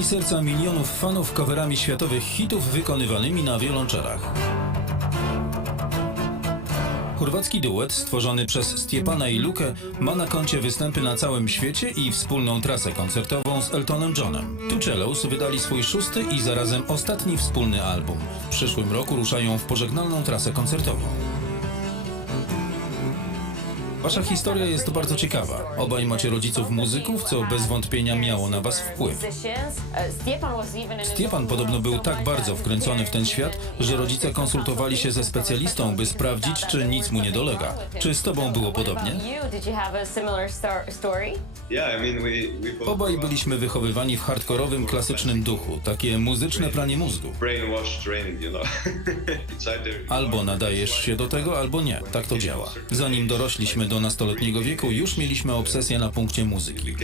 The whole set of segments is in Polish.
i serca milionów fanów coverami światowych hitów wykonywanymi na wiolonczelach. Chorwacki duet stworzony przez Stjepana i Lukę ma na koncie występy na całym świecie i wspólną trasę koncertową z Eltonem Johnem. Two Cellos wydali swój 6. i zarazem ostatni wspólny album. W przyszłym roku ruszają w pożegnalną trasę koncertową. Wasza historia jest bardzo ciekawa. Obaj macie rodziców muzyków, co bez wątpienia miało na was wpływ. Stjepan podobno był tak bardzo wkręcony w ten świat, że rodzice konsultowali się ze specjalistą, by sprawdzić, czy nic mu nie dolega. Czy z tobą było podobnie? Obaj byliśmy wychowywani w hardkorowym, klasycznym duchu, takie muzyczne pranie mózgu. Albo nadajesz się do tego, albo nie. Tak to działa. Zanim dorośliśmy do nastoletniego wieku, już mieliśmy obsesję na punkcie muzyki.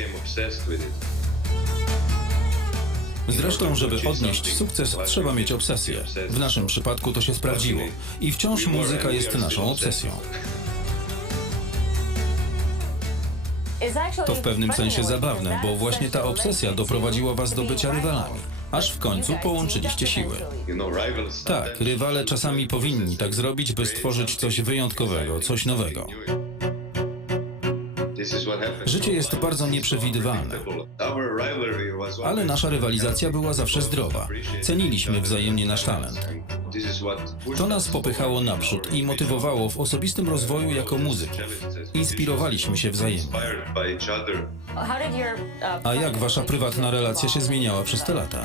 Zresztą, żeby odnieść sukces, trzeba mieć obsesję. W naszym przypadku to się sprawdziło. I wciąż muzyka jest naszą obsesją. To w pewnym sensie zabawne, bo właśnie ta obsesja doprowadziła was do bycia rywalami. Aż w końcu połączyliście siły. Tak, rywale czasami powinni tak zrobić, by stworzyć coś wyjątkowego, coś nowego. Życie jest bardzo nieprzewidywalne, ale nasza rywalizacja była zawsze zdrowa. Ceniliśmy wzajemnie nasz talent. To nas popychało naprzód i motywowało w osobistym rozwoju jako muzyków. Inspirowaliśmy się wzajemnie. A jak wasza prywatna relacja się zmieniała przez te lata?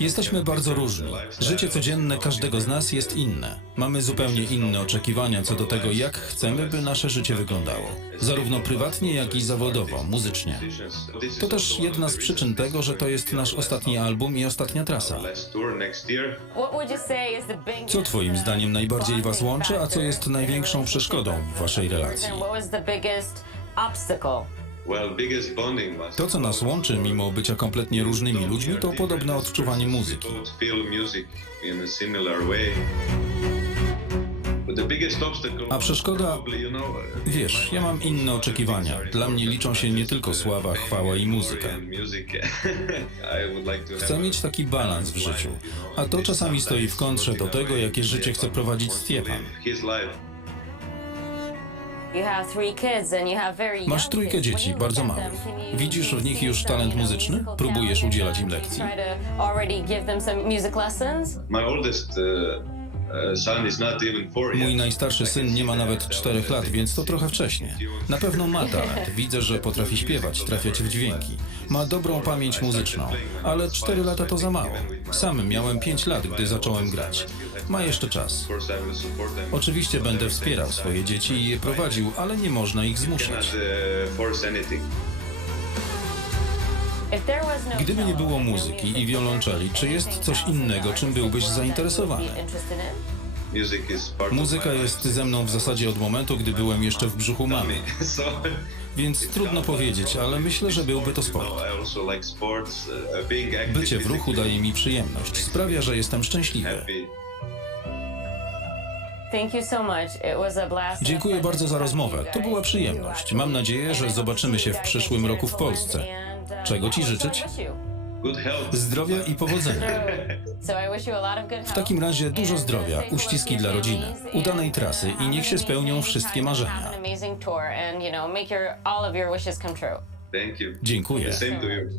Jesteśmy bardzo różni. Życie codzienne każdego z nas jest inne. Mamy zupełnie inne oczekiwania co do tego, jak chcemy, by nasze życie wyglądało. Zarówno prywatnie, jak i zawodowo, muzycznie. To też jedna z przyczyn tego, że to jest nasz ostatni album i ostatnia trasa. Co twoim zdaniem najbardziej was łączy, a co jest największą przeszkodą w waszej relacji? To, co nas łączy, mimo bycia kompletnie różnymi ludźmi, to podobne odczuwanie muzyki. A przeszkoda? Wiesz, ja mam inne oczekiwania. Dla mnie liczą się nie tylko sława, chwała i muzyka. Chcę mieć taki balans w życiu, a to czasami stoi w kontrze do tego, jakie życie chce prowadzić Stjepan. Masz 3 dzieci, bardzo małych. Widzisz w nich już talent muzyczny? Próbujesz udzielać im lekcji? Mój najstarszy syn nie ma nawet 4 lat, więc to trochę wcześnie. Na pewno ma talent. Widzę, że potrafi śpiewać, trafiać w dźwięki. Ma dobrą pamięć muzyczną, ale 4 lata to za mało. Sam miałem 5 lat, gdy zacząłem grać. Ma jeszcze czas. Oczywiście będę wspierał swoje dzieci i je prowadził, ale nie można ich zmuszać. Gdyby nie było muzyki i wiolonczeli, czy jest coś innego, czym byłbyś zainteresowany? Muzyka jest ze mną w zasadzie od momentu, gdy byłem jeszcze w brzuchu mamy. Więc trudno powiedzieć, ale myślę, że byłby to sport. Bycie w ruchu daje mi przyjemność, sprawia, że jestem szczęśliwy. Dziękuję bardzo za rozmowę. To była przyjemność. Mam nadzieję, że zobaczymy się w przyszłym roku w Polsce. Czego ci życzyć? Zdrowia i powodzenia. W takim razie dużo zdrowia, uściski dla rodziny, udanej trasy i niech się spełnią wszystkie marzenia. Amazing tour and make all of your wishes come true. Dziękuję. Same to you.